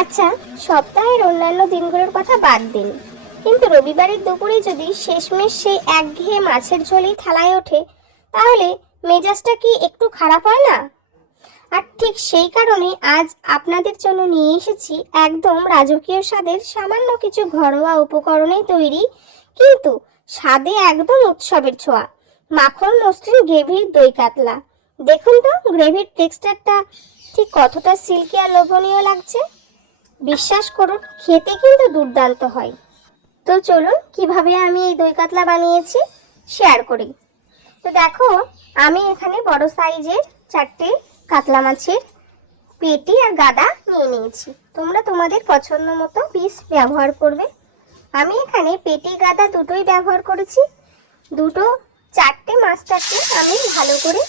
আচ্ছা, সপ্তাহের অন্যান্য দিনগুলোর কথা বাদ দিন, কিন্তু রবিবারের দুপুরে যদি শেষমেশ সেই একঘেয়ে মাছের ঝোলই থালায় ওঠে, তাহলে মেজাজটা কি একটু খারাপ হয় না? আর ঠিক সেই কারণে আজ আপনাদের জন্য নিয়ে এসেছি একদম রাজকীয় স্বাদের সামান্য কিছু ঘরোয়া উপকরণে তৈরি, কিন্তু স্বাদে একদম উৎসবের ছোঁয়া মাখন মসৃণ গ্রেভির দই কাতলা। দেখুন তো গ্রেভির টেক্সচারটা ঠিক কতটা সিল্কি আর লোভনীয় লাগছে। বিশ্বাস করুন, খেতে কিন্তু দুর্দান্ত হয়। তো চলুন কিভাবে আমি এই দই কাতলা বানিয়েছি শেয়ার করি। তো দেখো, আমি এখানে বড় সাইজের 4টে কাতলা মাছের পেটি আর গাদা নিয়ে নিয়েছি। তোমরা তোমাদের পছন্দ মতো পিস ব্যবহার করবে। আমি এখানে পেটি গাদা দুটোই ব্যবহার করেছি। 4টে মাছটাকে আমি ভালো করে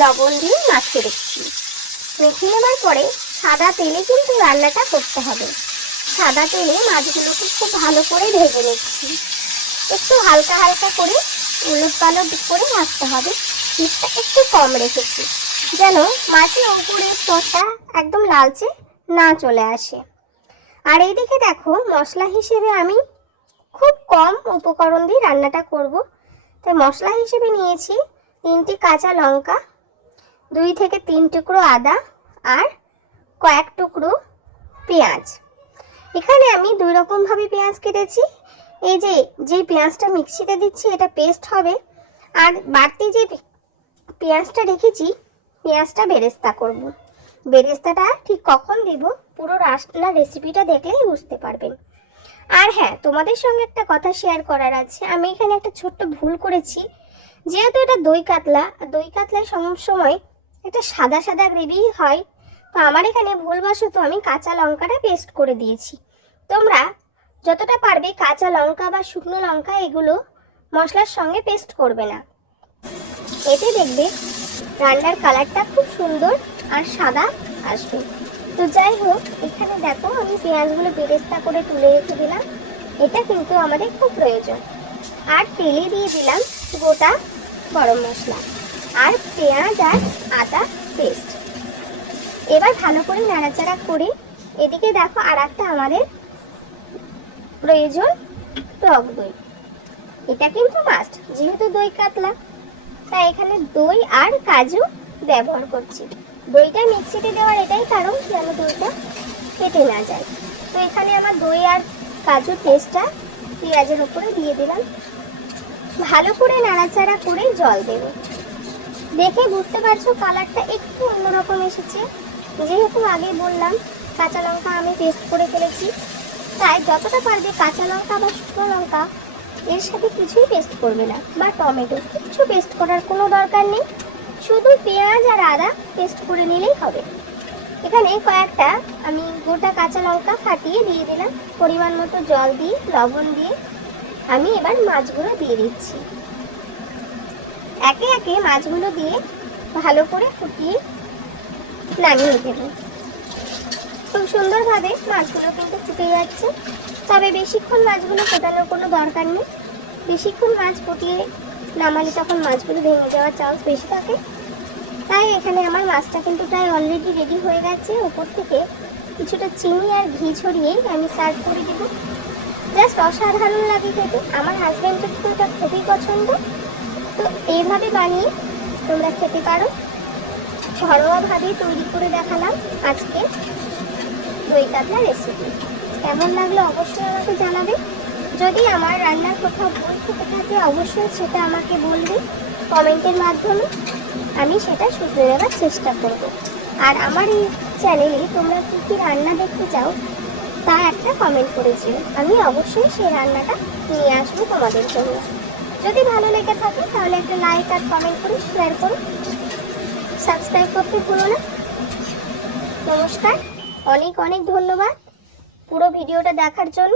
লবণ দিয়ে মাখিয়ে রেখেছি। মেখে নেওয়ার পরে সাদা তেলে কিন্তু রান্নাটা করতে হবে। সাদা তেলে মাছগুলোকে খুব ভালো করে ভেজে নিচ্ছি। একটু হালকা হালকা করে উলট পালট করে ভাজতে হবে। হিটটা একটু কম রেখেছি যেন মাছের উপরের স্তরটা একদম লালচে না চলে আসে। আর এইদিকে দেখো, মশলা হিসেবে আমি খুব কম উপকরণ দিয়ে রান্নাটা করব। তাই মশলা হিসেবে নিয়েছি 3টি কাঁচা লঙ্কা, 2 থেকে 3 টুকরো আদা আর কয়েক টুকরো পেঁয়াজ। এখানে আমি 2 রকমভাবে পেঁয়াজ কেটেছি। এই যে পেঁয়াজটা মিক্সিতে দিচ্ছি এটা পেস্ট হবে, আর বাড়তি যে পেঁয়াজটা রেখেছি পেঁয়াজটা বেরেস্তা করব। বেরেস্তাটা ঠিক কখন দিব পুরো রান্নার রেসিপিটা দেখলেই বুঝতে পারবেন। আর হ্যাঁ, তোমাদের সঙ্গে একটা কথা শেয়ার করার আছে। আমি এখানে একটা ছোট্ট ভুল করেছি। যেহেতু এটা দই কাতলা, দই কাতলায় সময় একটা সাদা সাদা গ্রেভি হয়, তো আমার এখানে ভুলবশত আমি কাঁচা লঙ্কাটা পেস্ট করে দিয়েছি। তোমরা যতটা পারবে কাঁচা লঙ্কা বা শুকনো লঙ্কা এগুলো মশলার সঙ্গে পেস্ট করবে না। এতে দেখবে রান্নার কালারটা খুব সুন্দর আর সাদা আসবে। তো যাই হোক, এখানে দেখো আমি পেঁয়াজগুলো বেরেস্তা করে তুলে রেখে দিলাম। এটা কিন্তু আমাদের খুব প্রয়োজন। আর তেলে দিয়ে দিলাম গোটা গরম মশলা আর পেঁয়াজ আর আদা পেস্ট। এবার ভালো করে নাড়াচাড়া করে এদিকে দেখো আর একটা আমাদের প্রয়োজন টক দই। এটা কিন্তু মাস্ট, যেহেতু দই কাতলা তাই এখানে দই আর কাজু ব্যবহার করছি। দইটা মিক্সিতে দেওয়ার এটাই কারণ যেন দইটা কেটে না যায়। তো এখানে আমার দই আর কাজুর পেস্টটা পেঁয়াজের উপরে দিয়ে দিলাম। ভালো করে নাড়াচাড়া করে জল দেব। দেখে বুঝতে পারছো কালারটা একটু অন্যরকম এসেছে। যেহেতু আগে বললাম কাঁচা লঙ্কা আমি পেস্ট করে ফেলেছি, তাই যতটা পারবে কাঁচা লঙ্কা বা শুকনো লঙ্কা এর সাথে কিছুই পেস্ট করবে না, বা টমেটো কিছু পেস্ট করার কোনো দরকার নেই। শুধু পেঁয়াজ আর আদা পেস্ট করে নিলেই হবে। এখানে কয়েকটা আমি গোটা কাঁচা লঙ্কা ফাটিয়ে দিয়ে দিলাম। পরিমাণ মতো জল দিয়ে লবণ দিয়ে আমি এবার মাছগুলো দিয়ে দিচ্ছি। একে একে মাছগুলো দিয়ে ভালো করে ফুটিয়ে নামিয়ে দেব। খুব সুন্দরভাবে মাছগুলো কিন্তু ফুটে যাচ্ছে। তবে বেশিক্ষণ মাছগুলো ফোটানোর কোনো দরকার নেই। বেশিক্ষণ মাছ ফুটিয়ে নামালে তখন মাছগুলো ভেঙে যাওয়ার চান্স বেশি থাকে। তাই এখানে আমার মাছটা কিন্তু প্রায় অলরেডি রেডি হয়ে গেছে। উপর থেকে কিছুটা চিনি আর ঘি ছড়িয়ে আমি সার্ভ করে দেব। জাস্ট অসাধারণ লাগে খেতে। আমার হাজব্যান্ডের তো এটা খুবই পছন্দ। তো এইভাবে বানিয়ে তোমরা খেতে পারো। ঘরোয়াভাবে তৈরি করে দেখালাম আজকে দই কাতলা রেসিপি। কেমন লাগলো অবশ্যই আমাকে জানাবে। যদি আমার রান্নার কোথাও ভুল থেকে থাকে অবশ্যই সেটা আমাকে বলবে কমেন্টের মাধ্যমে। আমি সেটা শুধরে দেওয়ার চেষ্টা করব। আর আমার এই চ্যানেলে তোমরা কী কী রান্না দেখতে চাও তা একটা কমেন্ট করেছিল। আমি অবশ্যই সেই রান্নাটা নিয়ে আসবো তোমাদের জন্য। যদি ভালো লেগে থাকে তাহলে একটা লাইক আর কমেন্ট করে শেয়ার করো। সাবস্ক্রাইব করতে ভুলো না। নমস্কার, অনেক অনেক ধন্যবাদ পুরো ভিডিওটা দেখার জন্য।